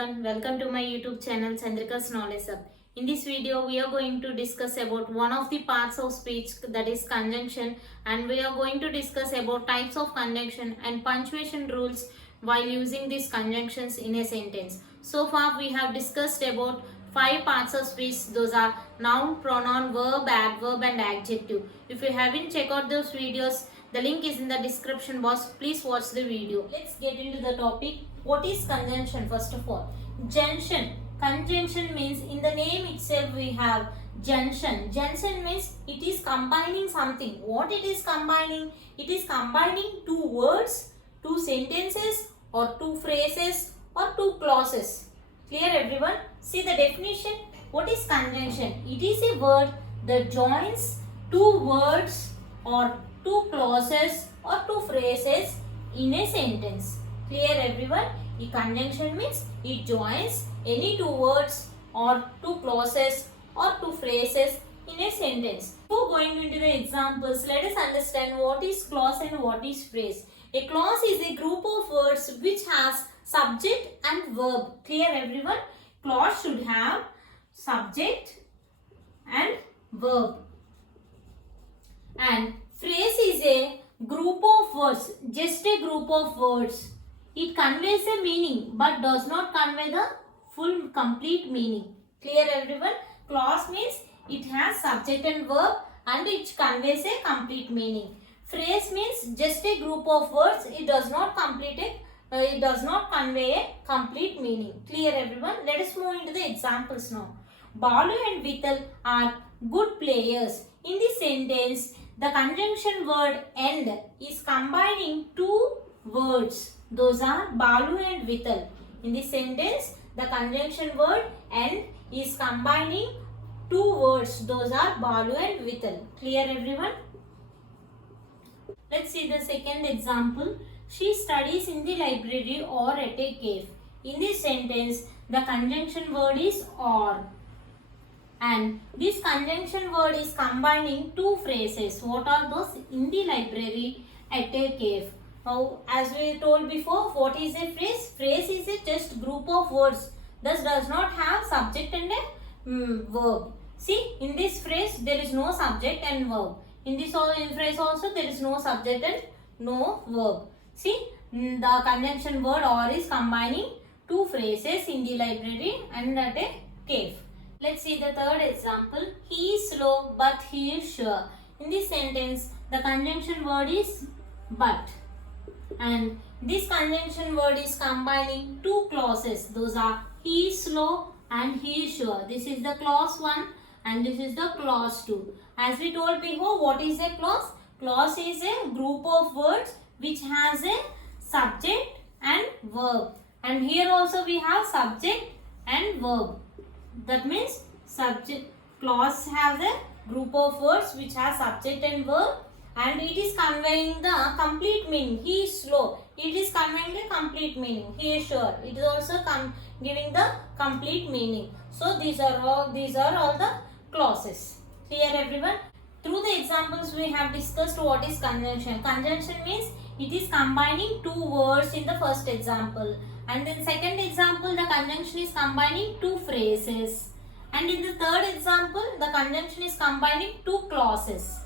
everyone, welcome to my YouTube channel Chandrika's Knowledge Hub. In this video, we are going to discuss about one of the parts of speech, that is conjunction, and we are going to discuss about types of conjunction and punctuation rules while using these conjunctions in a sentence. So far, we have discussed about 5 parts of speech. Those are noun, pronoun, verb, adverb and adjective. If you haven't checked out those videos, the link is in the description box. Please watch the video. Let's get into the topic. What is conjunction? First of all, junction. Conjunction means in the name itself we have junction. Junction means it is combining something. What it is combining? It is combining two words, two sentences or two phrases or two clauses. Clear everyone? See the definition. What is conjunction? It is a word that joins two words or two clauses or two phrases in a sentence. Clear everyone? A conjunction means it joins any two words or two clauses or two phrases in a sentence. Before going into the examples, let us understand what is clause and what is phrase. A clause is a group of words which has subject and verb. Clear everyone? Clause should have subject and verb. And phrase is a group of words, just a group of words. It conveys a meaning but does not convey the full complete meaning. Clear everyone? Clause means it has subject and verb and it conveys a complete meaning. Phrase means just a group of words. It does not convey a complete meaning. Clear everyone? Let us move into the examples now. Balu and Vital are good players. In this sentence, the conjunction word end is combining two words. Those are Balu and Vital. In this sentence, the conjunction word end is combining two words. Those are Balu and Vital. Clear everyone? Let's see the second example. She studies in the library or at a cave. In this sentence, the conjunction word is or. And this conjunction word is combining two phrases. What are those? In the library, at a cave. Now, as we told before, what is a phrase? Phrase is a just group of words. Thus does not have subject and a verb. See, in this phrase, there is no subject and verb. In this phrase also, there is no subject and no verb. See, the conjunction word or is combining two phrases in the library and at a cave. Let's see the third example. He is slow but he is sure. In this sentence, the conjunction word is but. And this conjunction word is combining two clauses. Those are he is slow and he is sure. This is the clause 1 and this is the clause 2. As we told before, what is a clause? Clause is a group of words which has a subject and verb. And here also we have subject and verb. That means subject clause has a group of words which has subject and verb and it is conveying the complete meaning. He is slow. It is conveying the complete meaning. He is sure. It is also giving the complete meaning. So these are all the clauses. Clear everyone? Through the examples we have discussed what is conjunction. Conjunction means it is combining two words in the first example. And in second example, the conjunction is combining two phrases. And in the third example, the conjunction is combining two clauses.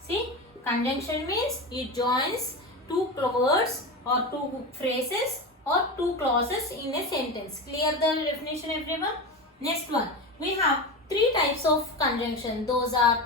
See, conjunction means it joins two words or two phrases or two clauses in a sentence. Clear the definition everyone? Next one, we have three types of conjunction. Those are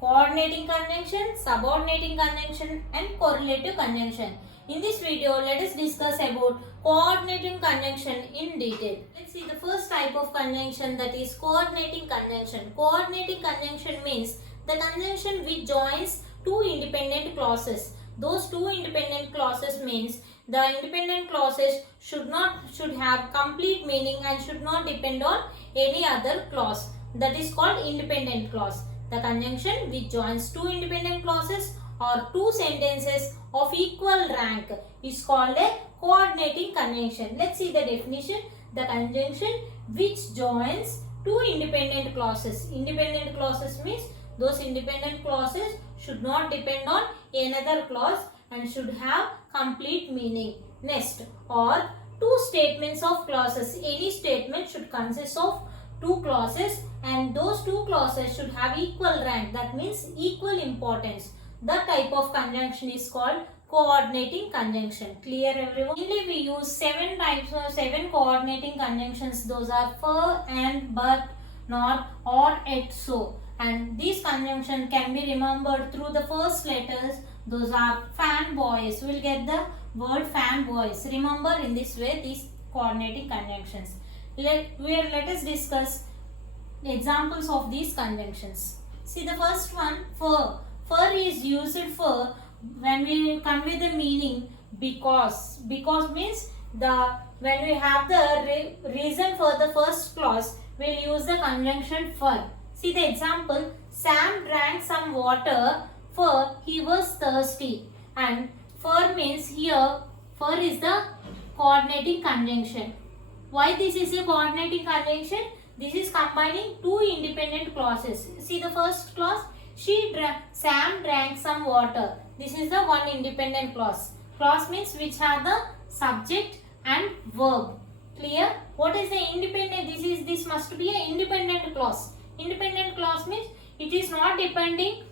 coordinating conjunction, subordinating conjunction and correlative conjunction. In this video, let us discuss about coordinating conjunction in detail. Let's see the first type of conjunction, that is coordinating conjunction. Coordinating conjunction means the conjunction which joins two independent clauses. Those two independent clauses means the independent clauses should have complete meaning and should not depend on any other clause. That is called independent clause. The conjunction which joins two independent clauses or two sentences of equal rank is called a coordinating conjunction. Let's see the definition. The conjunction which joins two independent clauses. Independent clauses means those independent clauses should not depend on another clause and should have complete meaning. Next, or two statements of clauses. Any statement should consist of two clauses, and those two clauses should have equal rank. That means equal importance. That type of conjunction is called coordinating conjunction. Clear everyone? Mainly we use 7 types of 7 coordinating conjunctions. Those are for, and, but, nor, or, et, so. And these conjunction can be remembered through the first letters. Those are fanboys. We will get the word fanboys. Remember in this way these coordinating conjunctions. Let us discuss examples of these conjunctions. See the first one, for. For is used for when we convey the meaning because. Because means when we have the reason for the first clause, we will use the conjunction for. See the example, Sam drank some water for he was thirsty. And for means here, for is the coordinating conjunction. Why this is a coordinating conjunction? This is combining two independent clauses. See the first clause, Sam drank some water. This is the one independent clause. Clause means which have the subject and verb. Clear? What is the independent? This must be an independent clause. Independent clause means it is not depending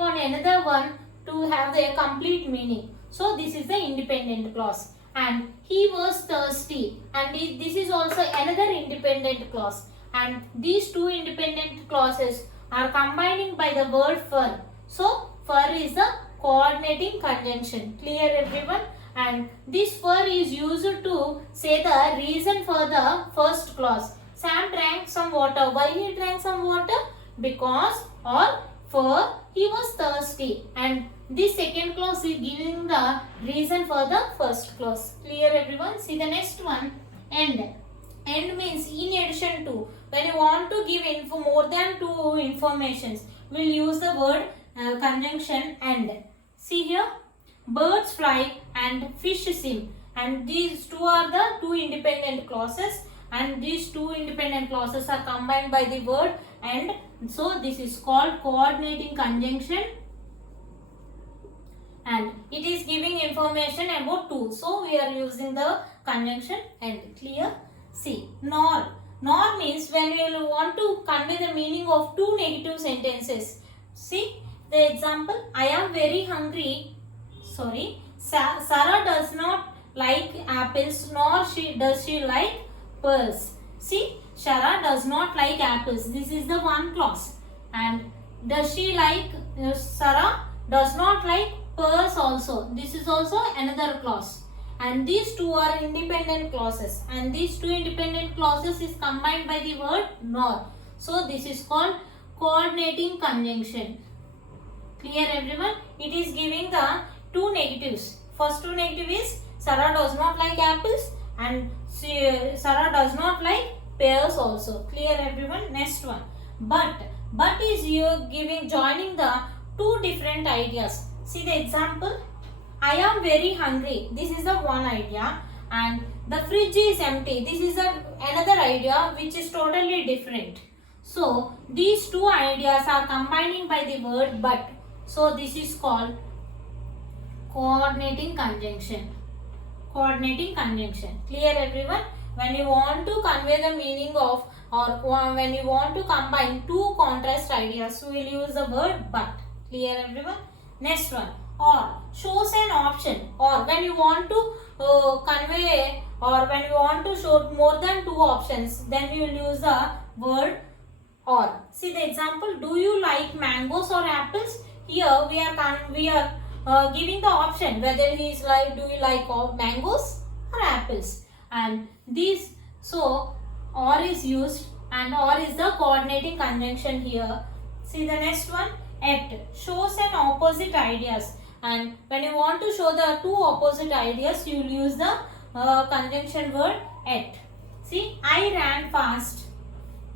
on another one to have the complete meaning. So this is the independent clause. And he was thirsty, and this is also another independent clause. And these two independent clauses are combining by the word for. So for is the coordinating conjunction. Clear everyone? And this for is used to say the reason for the first clause. Sam drank some water. Why he drank some water? Because or for he was thirsty. And this second clause is giving the reason for the first clause. Clear everyone? See the next one, and. And means in addition to. When you want to give more than two informations, we'll use the word conjunction and. See here, birds fly and fish swim. And these two are the two independent clauses. And these two independent clauses are combined by the word and. So this is called coordinating conjunction. And it is giving information about two. So we are using the conjunction and. Clear? See, nor. Nor means when we want to convey the meaning of two negative sentences. See the example, I am very hungry. Sorry, Sarah does not like apples, nor does she like pearls. See, Sarah does not like apples. This is the one clause. And does she like, Sarah does not like pearls also. This is also another clause. And these two are independent clauses. And these two independent clauses is combined by the word nor. So this is called coordinating conjunction. Clear everyone? It is giving the two negatives. First two negative is Sarah does not like apples and Sarah does not like pears also. Clear everyone? Next one. But is joining the two different ideas. See the example. I am very hungry. This is the one idea. And the fridge is empty. This is another idea which is totally different. So these two ideas are combining by the word but. So this is called coordinating conjunction. Coordinating conjunction. Clear everyone? When you want to convey the meaning of or when you want to combine two contrast ideas, we will use the word but. Clear everyone? Next one. Or shows an option. Or when you want to convey or when you want to show more than two options, then we will use the word or. See the example. Do you like mangoes or apples? Here we are giving the option whether he is like, do you like mangoes or apples? And these, so or is used, and or is the coordinating conjunction here. See the next one. At shows an opposite ideas. And when you want to show the two opposite ideas, you will use the conjunction word at. See, I ran fast.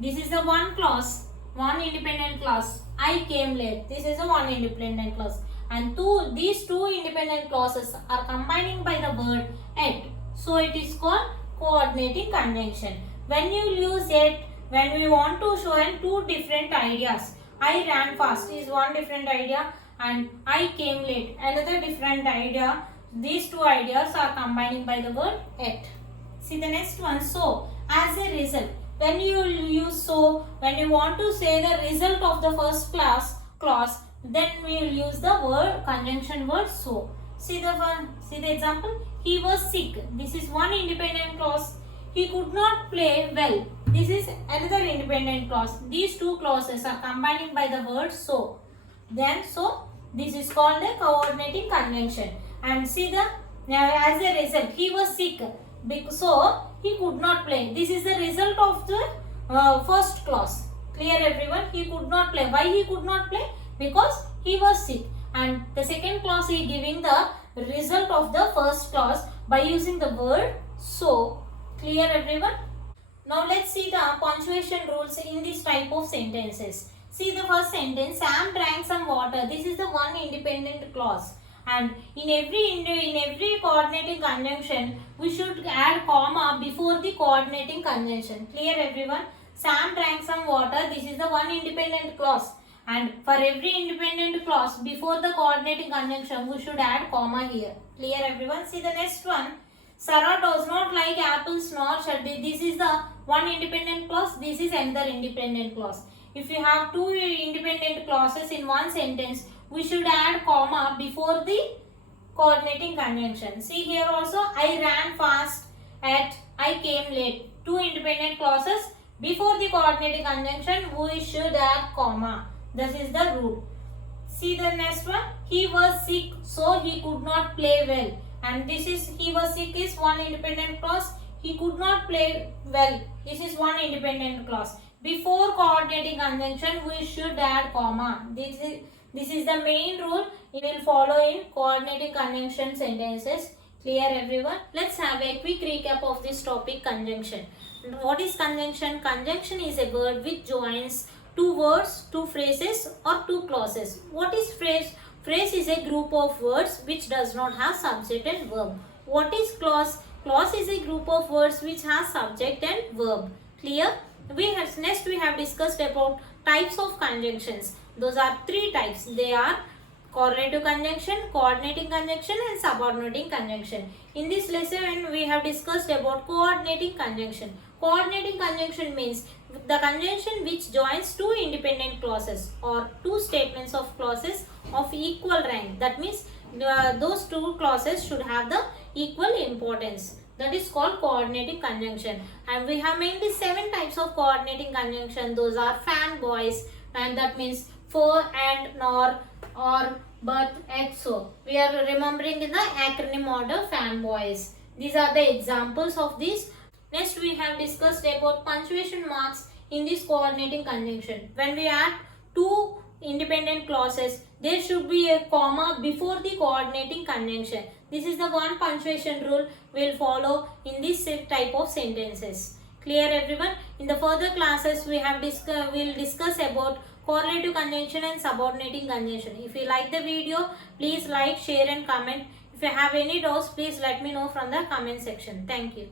This is the one clause, one independent clause. I came late. This is a one independent clause. And these two independent clauses are combining by the word at. So it is called coordinating conjunction. When you use it, when we want to show two different ideas. I ran fast is one different idea and I came late, another different idea. These two ideas are combining by the word at. See the next one. So, as a result. When you use so, when you want to say the result of the first clause, then we will use the word conjunction word so. See the example. He was sick. This is one independent clause. He could not play well. This is another independent clause. These two clauses are combining by the word so. Then so, this is called a coordinating conjunction. And see the as a result, he was sick. So he could not play. This is the result of the first clause. Clear everyone? He could not play. Why he could not play? Because he was sick. And the second clause is giving the result of the first clause by using the word so. Clear everyone? Now let's see the punctuation rules in this type of sentences. See the first sentence. Sam drank some water. This is the one independent clause. And in every coordinating conjunction, we should add comma before the coordinating conjunction. Clear everyone? Sam drank some water. This is the one independent clause. And for every independent clause, before the coordinating conjunction, we should add comma here. Clear everyone? See the next one. Sarah does not like apples nor chutney. This is the one independent clause. This is another independent clause. If you have two independent clauses in one sentence, we should add comma before the coordinating conjunction. See here also, I ran fast at, I came late. Two independent clauses. Before the coordinating conjunction, we should add comma. This is the rule. See the next one. He was sick, so he could not play well. And this is, he was sick is one independent clause. He could not play well. This is one independent clause. Before coordinating conjunction, we should add comma. This is the main rule you will follow in coordinating conjunction sentences. Clear everyone? Let's have a quick recap of this topic, conjunction. What is conjunction? Conjunction is a word which joins two words, two phrases or two clauses. What is phrase? Phrase is a group of words which does not have subject and verb. What is clause? Clause is a group of words which has subject and verb. Clear? Next we have discussed about types of conjunctions. Those are three types. They are correlative conjunction, coordinating conjunction and subordinating conjunction. In this lesson we have discussed about coordinating conjunction. Coordinating conjunction means the conjunction which joins two independent clauses or two statements of clauses of equal rank. That means those two clauses should have the equal importance. That is called coordinating conjunction. And we have mainly 7 types of coordinating conjunction. Those are fanboys, and that means for, and, nor, or, but, exo. We are remembering in the acronym order fanboys. These are the examples of these. Next we have discussed about punctuation marks in this coordinating conjunction. When we add two independent clauses, there should be a comma before the coordinating conjunction. This is the one punctuation rule we will follow in this type of sentences. Clear everyone? In the further classes we will discuss about correlative conjunction and subordinating conjunction. If you like the video, please like, share and comment. If you have any doubts, please let me know from the comment section. Thank you.